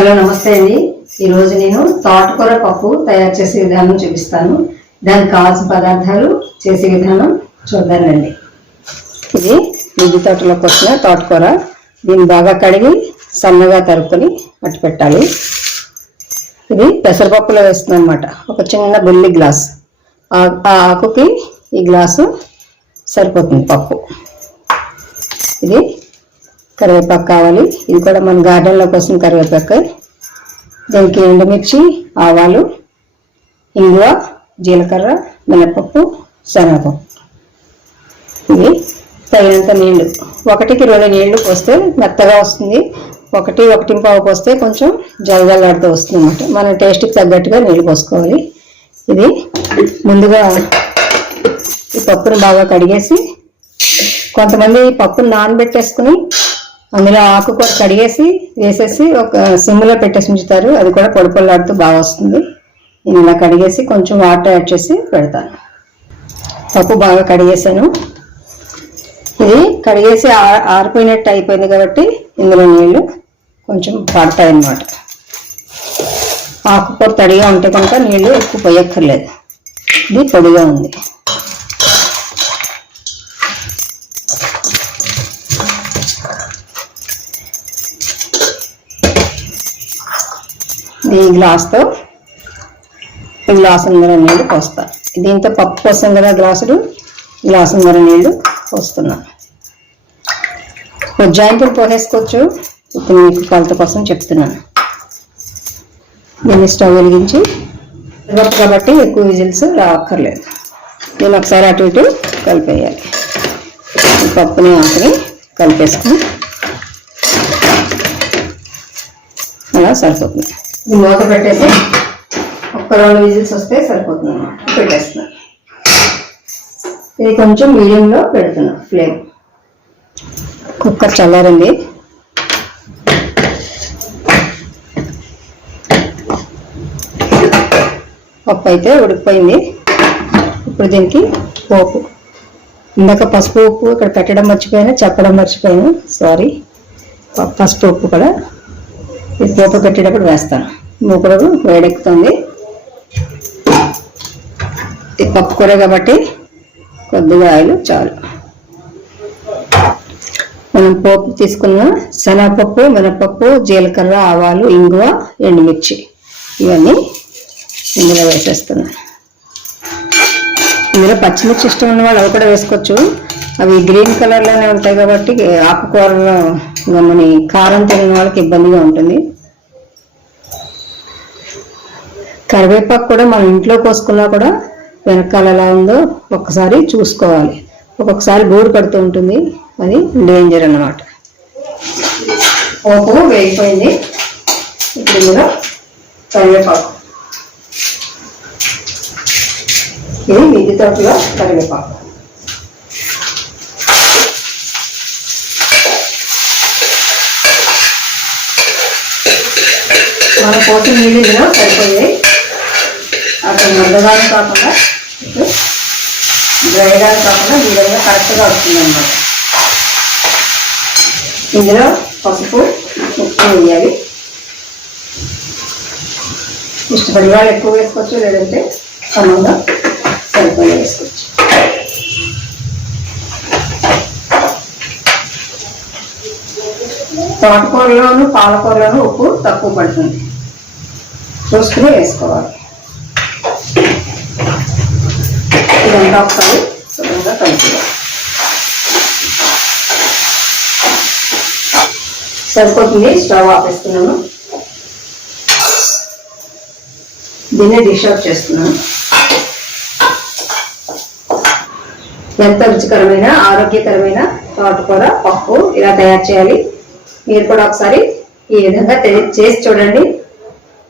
Hello నమస్తే అండి. ఈరోజు నేను తోటకూర పప్పు తయారు చేసే విధానం చూపిస్తాను. దానికి కావాల్సిన పదార్థాలు చేసే విధానం చూద్దానండి. ఇది మిద్ది తోటలోకి వచ్చిన తోటకూర. దీన్ని బాగా కడిగి సన్నగా తరుపుకొని అట్టు పెట్టాలి. ఇది పెసరపప్పులో వేస్తుంది అనమాట ఒక చిన్న బుల్లి గ్లాస్. ఆ ఆకుకి ఈ గ్లాసు సరిపోతుంది పప్పు. ఇది కరివేపాకు కావాలి. ఇది కూడా మన గార్డెన్లో కోసం కరివేపాకు. దీనికి ఎండుమిర్చి ఆవాలు ఇంగువ జీలకర్ర మినపప్పు శనగపప్పు. ఇవి తగినంత నీళ్ళు. ఒకటికి రెండు నీళ్ళు పోస్తే మెత్తగా వస్తుంది. ఒకటి ఒకటి పావు పోస్తే కొంచెం జలగలాడుతూ వస్తుంది అన్నమాట మన టేస్ట్కి తగ్గట్టుగా నీళ్ళు పోసుకోవాలి. ఇది ముందుగా ఈ పప్పును బాగా కడిగేసి కొంతమంది పప్పును నానబెట్టేసుకుని అందులో ఆకుకూర కడిగేసి వేసేసి ఒక సిమ్లో పెట్టేసి ఉంచుతారు. అది కూడా పొడి పొల్లాడుతూ బాగా వస్తుంది. నేను ఇలా కడిగేసి కొంచెం వాటర్ యాడ్ చేసి పెడతాను. పప్పు బాగా కడిగేసాను ఇది కడిగేసి ఆ- ఆరిపోయినట్టు అయిపోయింది కాబట్టి ఇందులో నీళ్ళు కొంచెం పడతాయి అన్నమాట. ఆకుకూర తడిగా ఉంటే కనుక నీళ్ళు ఎక్కువ పోయక్కర్లేదు. ఇది పొడిగా ఉంది. ఈ గ్లాస్తో ఈ గ్లాసున్నర నీళ్ళు పోస్తా. దీంతో పప్పు కోసం కదా గ్లాసులు. గ్లాసున్నర నీళ్ళు పోస్తున్నాను ఉజ్జాయింపులు పోసేసుకోవచ్చు. ఇప్పుడు మీకు కొలత కోసం చెప్తున్నాను దీన్ని స్టవ్ వెలిగించి ఇవ్వదు కాబట్టి ఎక్కువ విజిల్స్ రాక్కర్లేదు. దీన్ని ఒకసారి అటు ఇటు కలిపేయాలి. ఈ పప్పుని ఆకుని కలిపేసుకుని అలా సరిపోతుంది. ఇది మూత పెట్టేసి ఒక్క రెండు విజిల్స్ వస్తే సరిపోతుంది అన్నమాట. పెట్టేస్తున్నాను ఇది కొంచెం మీడియంలో పెడుతున్నా ఫ్లేమ్. కుక్కర్ చల్లారండి పప్పు అయితే ఉడికిపోయింది. ఇప్పుడు దీనికి పోపు. ఇందాక పసుపు ఉప్పు ఇక్కడ పెట్టడం మర్చిపోయాను చెప్పడం మర్చిపోయాను. సారీ పసుపు ఉప్పు కూడా ఇది పోపు పెట్టేటప్పుడు వేస్తాను మూకుడు వేడెక్కుతుంది. ఇది పప్పు కూర కాబట్టి కొద్దిగా ఆయిల్ చాలు. మనం పోపు తీసుకున్న శనగపప్పు మినపప్పు జీలకర్ర ఆవాలు ఇంగువ ఎండుమిర్చి ఇవన్నీ ఇందులో వేసేస్తున్నాను ఇందులో పచ్చిమిర్చి ఇష్టం ఉన్న వాళ్ళు అవి కూడా వేసుకోవచ్చు. అవి గ్రీన్ కలర్లోనే ఉంటాయి కాబట్టి ఆకుకూరలో గమని కారం తినని వాళ్ళకి ఇబ్బందిగా ఉంటుంది. కరివేపాకు కూడా మనం ఇంట్లో కోసుకున్నా కూడా వెనకాల ఎలా ఉందో ఒక్కసారి చూసుకోవాలి. ఒక్కొక్కసారి గూడు పడుతూ ఉంటుంది. అది డేంజర్ అన్నమాట. పోపు వేగిపోయింది. ఇప్పుడు కూడా కరివేపాకు. ఇది మిద్ది తోటలో కరివేపాకు. మన పోసిన నీళ్ళు ఇందులో సరిపోయాయి. అక్కడ ముద్దగానే కాకుండా ఇటు డ్రైగా కాకుండా విధంగా కరెక్ట్గా వస్తుంది అన్నమాట ఇందులో పసుపు ఉప్పు వేయాలి. ఇష్టపడి వాళ్ళు ఎక్కువ వేసుకోవచ్చు లేదంటే సమంగా సరిపోయి వేసుకోవచ్చు. తోటకూరలోను పాలకూరలోను ఉప్పు తక్కువ పడుతుంది. చూసుకుని వేసుకోవాలి ఇదంతా ఒకసారి శుభ్రంగా కలిపి సరిపోతుంది స్టవ్ ఆపేస్తున్నాను దీన్ని డిష్ అవుట్ చేస్తున్నాను ఎంత రుచికరమైన ఆరోగ్యకరమైన తోటకూర పప్పు ఇలా తయారు చేయాలి మీరు కూడా ఒకసారి ఈ విధంగా చేసి చూడండి